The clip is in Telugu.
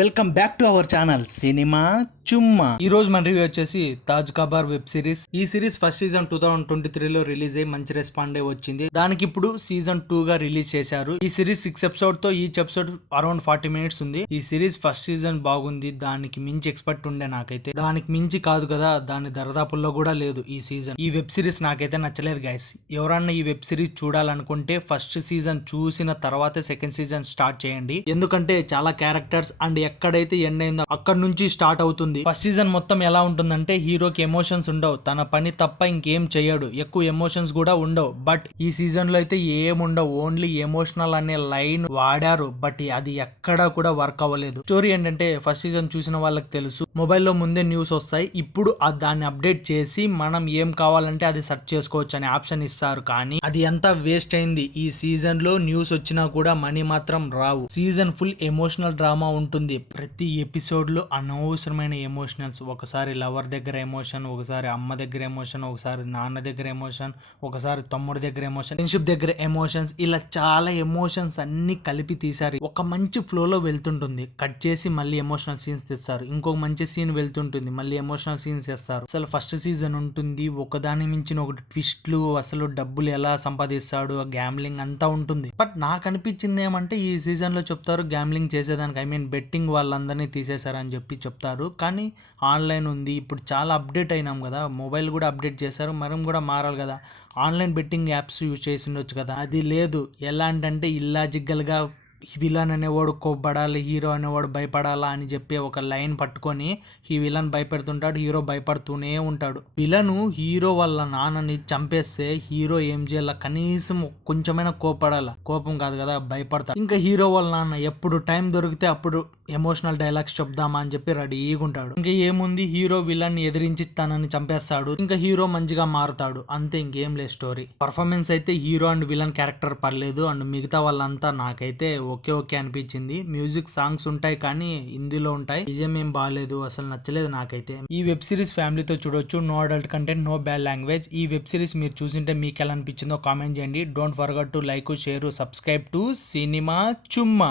Welcome back to our channel Cinema Chumma. ఈ రోజు మన రివ్యూ వచ్చేసి తాజ్ కబార్ వెబ్ సిరీస్. ఈ సిరీస్ ఫస్ట్ సీజన్ 2023లో రిలీజ్ అయ్యి మంచి రెస్పాండ్ అయ్యి వచ్చింది. దానికి ఇప్పుడు సీజన్ 2 గా రిలీజ్ చేశారు. ఈ సిరీస్ 6 ఎపిసోడ్ తో ఈచ్ ఎపిసోడ్ అరౌండ్ 40 మినిట్స్ ఉంది. ఈ సిరీస్ ఫస్ట్ సీజన్ బాగుంది, దానికి మించి ఎక్స్పెక్ట్ ఉండే నాకైతే. దానికి మించి కాదు కదా, దాని దరదాపుల్లో కూడా లేదు ఈ సీజన్. ఈ వెబ్ సిరీస్ నాకైతే నచ్చలేదు గైస్. ఎవరన్నా ఈ వెబ్ సిరీస్ చూడాలనుకుంటే ఫస్ట్ సీజన్ చూసిన తర్వాతే సెకండ్ సీజన్ స్టార్ట్ చేయండి. ఎందుకంటే చాలా క్యారెక్టర్స్ అండ్ ఎక్కడైతే ఎండ్ అయిందో అక్కడ నుంచి స్టార్ట్ అవుతుంది. ఫస్ట్ సీజన్ మొత్తం ఎలా ఉంటుందంటే హీరోకి ఎమోషన్స్ ఉండవు, తన పని తప్ప ఇంకేం చేయడు, ఎక్కువ ఎమోషన్స్ కూడా ఉండవు. బట్ ఈ సీజన్ లో అయితే ఏముండవు, ఓన్లీ ఎమోషనల్ అనే లైన్ వాడారు, బట్ అది ఎక్కడా కూడా వర్క్ అవ్వలేదు. స్టోరీ ఏంటంటే ఫస్ట్ సీజన్ చూసిన వాళ్ళకి తెలుసు, మొబైల్లో ముందే న్యూస్ వస్తాయి, ఇప్పుడు దాన్ని అప్డేట్ చేసి మనం ఏం కావాలంటే అది సెర్చ్ చేసుకోవచ్చు అనే ఆప్షన్ ఇస్తారు. కానీ అది ఎంత వేస్ట్ అయింది. ఈ సీజన్ లో న్యూస్ వచ్చినా కూడా మనీ మాత్రం రావు. సీజన్ ఫుల్ ఎమోషనల్ డ్రామా ఉంటుంది. ప్రతి ఎపిసోడ్ లో అనవసరమైన ఎమోషనల్స్, ఒకసారి లవర్ దగ్గర ఎమోషన్, ఒకసారి అమ్మ దగ్గర ఎమోషన్, ఒకసారి నాన్న దగ్గర ఎమోషన్, ఒకసారి తమ్ముడి దగ్గర ఎమోషన్, ఫ్రెండ్షిప్ దగ్గర ఎమోషన్స్, ఇలా చాలా ఎమోషన్స్ అన్ని కలిపి తీసారు. ఒక మంచి ఫ్లోలో వెళ్తుంటుంది, కట్ చేసి మళ్ళీ ఎమోషనల్ సీన్స్ తెస్తారు. ఇంకొక మంచి సీన్ వెళ్తుంటుంది, మళ్ళీ ఎమోషనల్ సీన్స్ తెస్తారు. అసలు ఫస్ట్ సీజన్ ఉంటుంది, ఒకదాని మించిన ఒకటి ట్విస్ట్లు, అసలు డబ్బులు ఎలా సంపాదిస్తాడు, గ్యాంబ్లింగ్ అంతా ఉంటుంది. బట్ నాకు అనిపించింది ఏమంటే ఈ సీజన్ లో చెప్తారు గ్యాంబ్లింగ్ చేసేదానికి, ఐ మీన్ బెట్టింగ్ వాళ్ళందరినీ తీసేశారని చెప్పి చెప్తారు. కానీ ఆన్లైన్ ఉంది, ఇప్పుడు చాలా అప్డేట్ అయినాం కదా, మొబైల్ కూడా అప్డేట్ చేశారు, మనం కూడా మారాలి కదా, ఆన్లైన్ బెట్టింగ్ యాప్స్ యూజ్ చేసి ఉండొచ్చు కదా. అది లేదు. ఎలా అంటే ఇల్లాజికల్గా విలన్ అనేవాడు కోప్పడాలి, హీరో అనేవాడు భయపడాలా అని చెప్పి ఒక లైన్ పట్టుకొని ఈ విలన్ భయపెడుతుంటాడు, హీరో భయపడుతూనే ఉంటాడు. విలన్ హీరో వాళ్ళ నాన్నని చంపేస్తే హీరో ఏం చేయాల, కనీసం కొంచెమైనా కోపడాల, కోపం కాదు కదా భయపడతాడు. ఇంకా హీరో వాళ్ళ నాన్న ఎప్పుడు టైం దొరికితే అప్పుడు ఎమోషనల్ డైలాగ్స్ చెప్దామా అని చెప్పి రెడీగా ఉంటాడు. ఇంకా ఏముంది, హీరో విలన్ ఎదిరించి తనని చంపేస్తాడు, ఇంకా హీరో మంచిగా మారుతాడు, అంతే, ఇంకేం లేదు స్టోరీ. పర్ఫార్మెన్స్ అయితే హీరో అండ్ విలన్ క్యారెక్టర్ పర్లేదు, అండ్ మిగతా వాళ్ళంతా నాకైతే ఓకే ఓకే అనిపించింది. మ్యూజిక్ సాంగ్స్ ఉంటాయి కానీ హిందీలో ఉంటాయి, నిజం ఏం బాగాలేదు, అసలు నచ్చలేదు నాకైతే. ఈ వెబ్ సిరీస్ ఫ్యామిలీతో చూడొచ్చు, no adult content, no bad language. ఈ వెబ్ సిరీస్ మీరు చూసింటే మీకు ఎలా అనిపించిందో కామెంట్ చేయండి. Don't forget to like, share, subscribe to Cinema చుమ్మా.